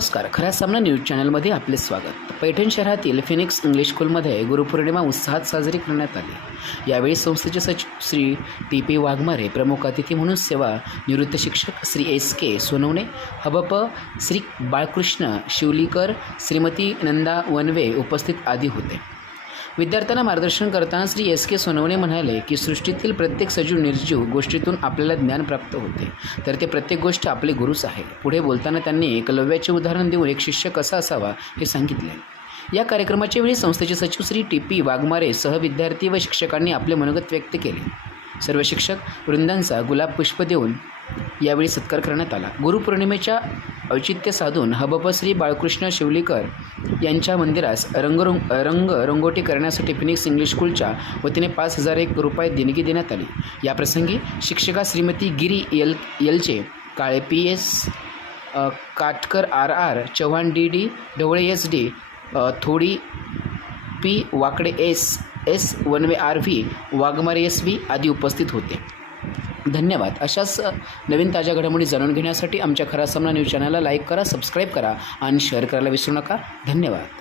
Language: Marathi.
नमस्कार. खऱ्या सामना न्यूज चॅनलमध्ये आपले स्वागत. पैठण शहरातील फिनिक्स इंग्लिश स्कूलमध्ये गुरुपौर्णिमा उत्साहात साजरी करण्यात आली. यावेळी संस्थेचे सचिव श्री टी पी वाघमारे प्रमुख अतिथी म्हणून सेवा निवृत्त शिक्षक श्री एस के सोनवणे हबप श्री बाळकृष्ण शिवलीकर श्रीमती नंदा वनवे उपस्थित आदी होते. विद्यार्थ्यांना मार्गदर्शन करताना श्री एस के सोनवणे म्हणाले की सृष्टीतील प्रत्येक सजीव निर्जीव गोष्टीतून आपल्याला ज्ञान प्राप्त होते. तर ते प्रत्येक गोष्ट आपले गुरुच आहे. पुढे बोलताना त्यांनी एकलव्याचे उदाहरण देऊन एक शिष्य कसा असावा हे सांगितले. या कार्यक्रमाच्या वेळी संस्थेचे सचिव श्री टी पी वाघमारे सह विद्यार्थी व शिक्षकांनी आपले मनोगत व्यक्त केले. सर्व शिक्षक वृंदांचा गुलाब पुष्प देऊन यावेळी सत्कार करण्यात आला. गुरुपौर्णिमेच्या औचित्य साधून हबप श्री बाळकृष्ण शिवलीकर यांच्या मंदिरास रंगरंग रंग रंगोटी करण्यासाठी फिनिक्स इंग्लिश स्कूलच्या वतीने पाच हजार एक रुपये देणगी देण्यात आली. याप्रसंगी शिक्षिका Shrimati Giri L यलचे Kale P S Katkar R R Chavan D D Dhawale S D थोडी P Wakade S S Wanve R V Waghmare S V आदी उपस्थित होते. धन्यवाद. अशाच नवीन ताज्या घडामोडी जाणून घेण्यासाठी आमच्या खरा सामना न्यूज चॅनलला लाईक करा सबस्क्राईब करा आणि शेअर करायला विसरू नका. धन्यवाद.